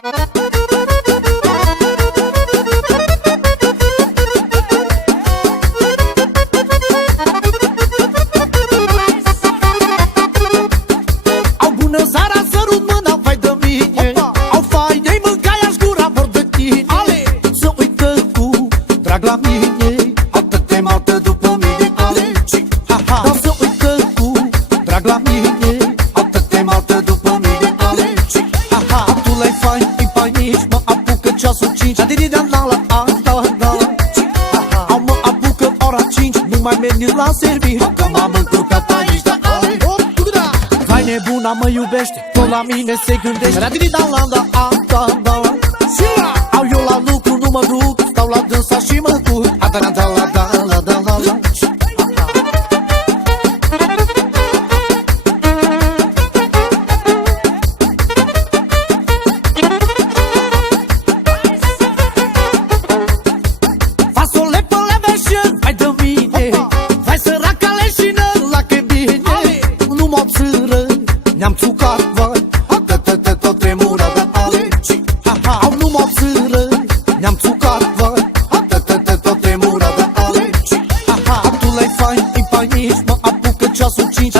Au bună seara, sărut mâna, vai de mine. Au fainei, mâncai-aș gura, vor de tine. Să uită cu drag la mine. Altă te maltă după mine. Dar să uită cu drag la mine. Altă te maltă după mine. Tu l-ai fain, îi fainici, mă apucă ceasul 5. Au mă apucă ora 5. Nu mai merg nici la serviciu, că m-am încurcat aici. Vai nebuna mă iubește, tot la mine se gândește. Au eu la lucru, nu mă duc, stau la dânsa și mă duc. Fasole pe leveșen, vai de mine. Vai săraca leșină, la că bine. Nu mă obțără, ne-am țucat, vai. Tot tremură de ale. Au nu mă obțără, ne-am țucat, vai. Tot tremură de ale. Tu l-ai fain, îi fainici, mă apucă ceasul 5.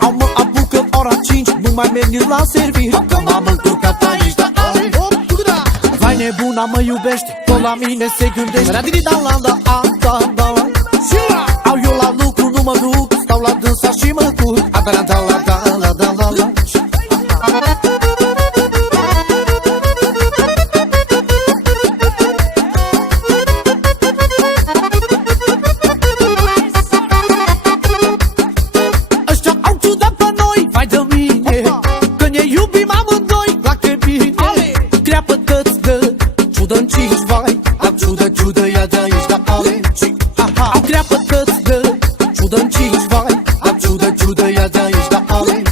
Au mă apucă ora 5. Nu mai merg nici la serviciu, că m-am încurcat aici. Vai nebuna mă iubește, tot la mine se gândește. Au eu la lucru, nu mă duc, stau la dânsa și mă duc. Ăștia au ciudat pe noi, vai de mine. Că ne iubim amândoi, la că bine. Creapă-ți de ciudă-n cinci, vai. La ciudă, ia de aici, da ale. Au creapă-ți de ciudă-n cinci, vai. La ciudă, ia de aici, da ale.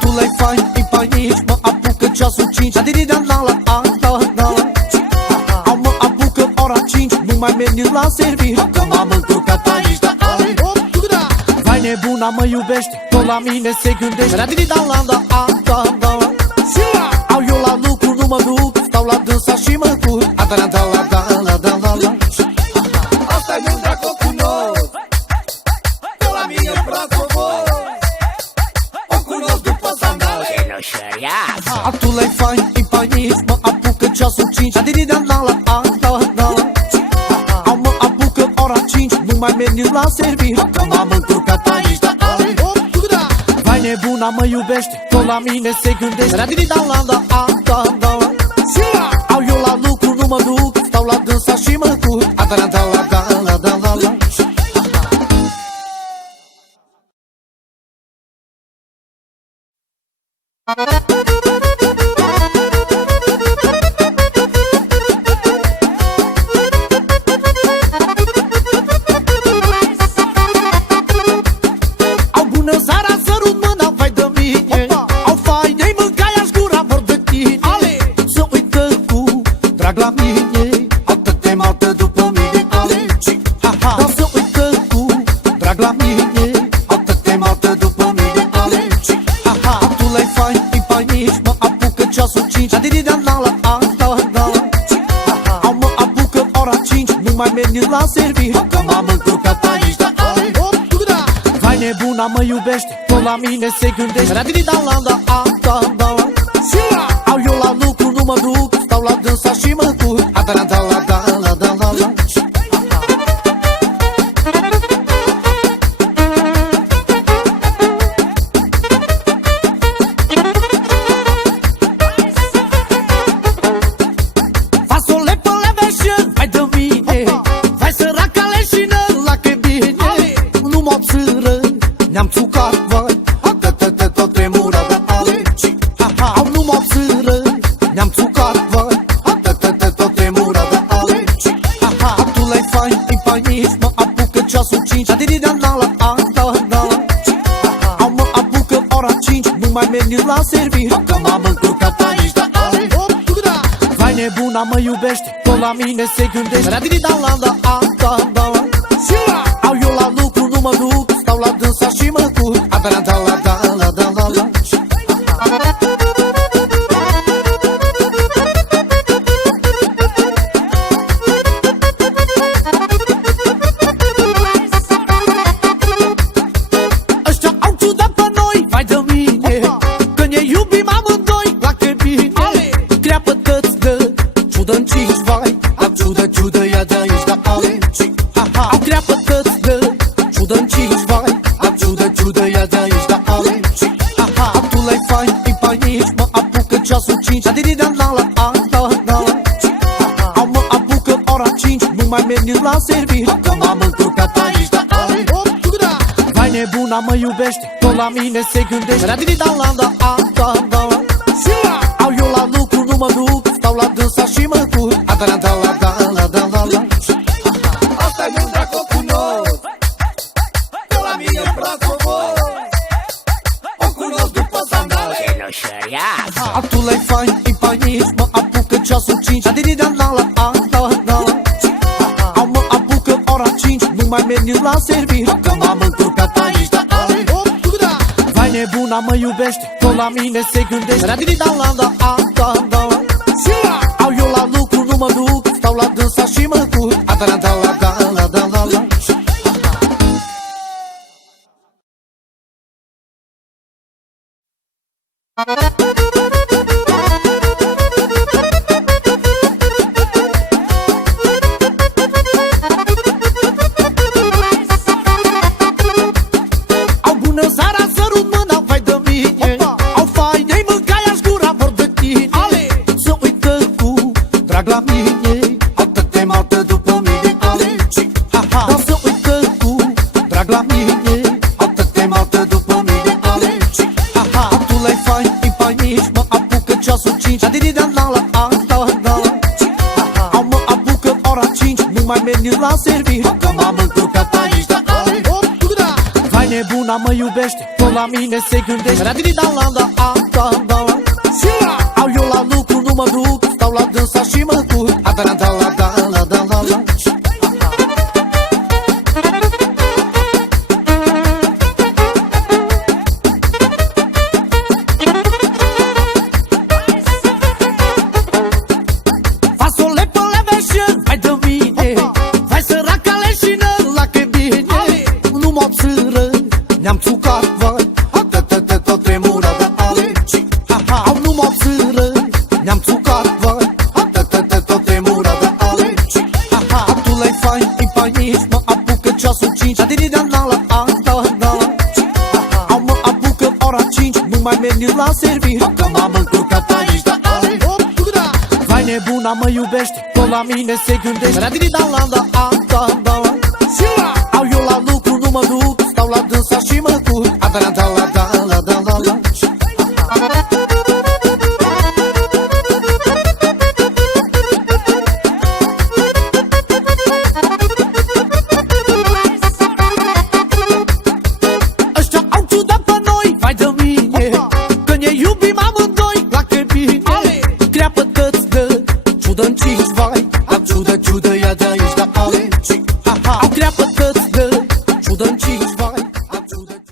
Tu l-ai fain, îi fainici, mă apucă ceasul 5. Au mă apucă ora 5. Nu mai merg nici la serviciu, că m-am încurcat aici, da ale. Vai nebuna mă iubește, tot la mine se gândește. Au eu la lucru, nu mă duc, stau la dânsa și mă duc. Asta-i mândra că o cunosc, de la mine Brațovos. O cunosc după sandale. Tu l-ai fain, îi fainici, mă apucă ceasul 5. Au mă apucă ora 5. Nu mai merg nici la serviciu, că m-am încurcat aici. Vai nebuna mă iubește, tot la mine se gândește. Au eu la lucru, nu mă duc, stau la dânsa și mă duc. Au bună seara, sărut mâna, vai de mine. Au fainei, mâncai-aș gura, vor de tine. Să uită cu drag la mine. Altă te maltă după mine. Dar să uită cu drag la mine. Altă te maltă după mine. Tu l-ai fain, îi fainici, mă apucă ceasul 5. Au mă apucă ora 5. Nu mai merg nici la serviciu, că m-am încurcat aici. Vai nebuna mă iubește, tot la mine se gândește. Au eu la lucru, nu mă duc, stau la dânsa și mă duc. Fasole pe leveșen, vai de mine. Vai săraca leșină, la că bine. Nu mă obțără, ne-am țucat, vai. Tot tremură de ale. Au nu mă obțără, ne-am țucat, vai. Tot tremură de ale. Tu l-ai fain, îi fainici, mă apucă ceasul 5. Au mă apucă ora 5. Nu mai merg nici la serviciu, că m-am încurcat aici. Vai nebuna mă iubește, tot la mine se gândește. Au eu la lucru, nu mă duc, stau la dânsa și mă duc. mă iubește, tot la mine se gândește. Radini da la da a da da. Au eu la lucru nu mă duc, stau la dânsa și mă duc. A da la da la da la da la la. Asta-i mândra că o cunosc, de la mine în Brașov. O cunosc după sandale. Altul e fain, îi panici, mă apucă ceasul 5. Radini da la la a da da. Au mă apucă ora 5, nu mai merg nici la serviciu, că m-am încurcat aici, da ale. Vai nebuna mă iubește, tot la mine se gândește. Radini da la da a da da. Au eu la lucru nu mă duc, stau la dânsa și mă duc. A da la da la da la da la la. Au bună seara, sărut mâna, vai de mine. Au fainei, mâncai-aș gura, vor de tine. Să uită cu drag la mine. Altă te maltă după mine. Dar să uită cu drag la mine. Altă te maltă după mine. Tu l-ai fain, îi painici, mă apucă ceasul 5. Adini da la la a da da. Au mă apucă ora 5, nu mai merg nici la serviciu, că m-am încurcat aici, da ale. Vai nebuna mă iubește, tot la mine se gândește. Radini da la da a da da. Au eu la lucru nu mă duc, stau la dânsa și mă duc. A da la da la da la da la la. Fasole pe leveșen, vai de mine. Vai săraca leșină, la că bine. Nu mă țără, ne-am țucat, vai. Tot tremura de ale. Au nu mă țără, ne-am țucat, vai. Tot tremura de ale. Tu l-ai fain, îi painici, mă apucă ceasul 5. Adini da la la a da da. Au mă apucă ora 5, nu mai merg nici la serviciu, că m-am încurcat aici, da ale. Vai nebuna mă iubește, tot la mine se gândește. Radini da la da a da da.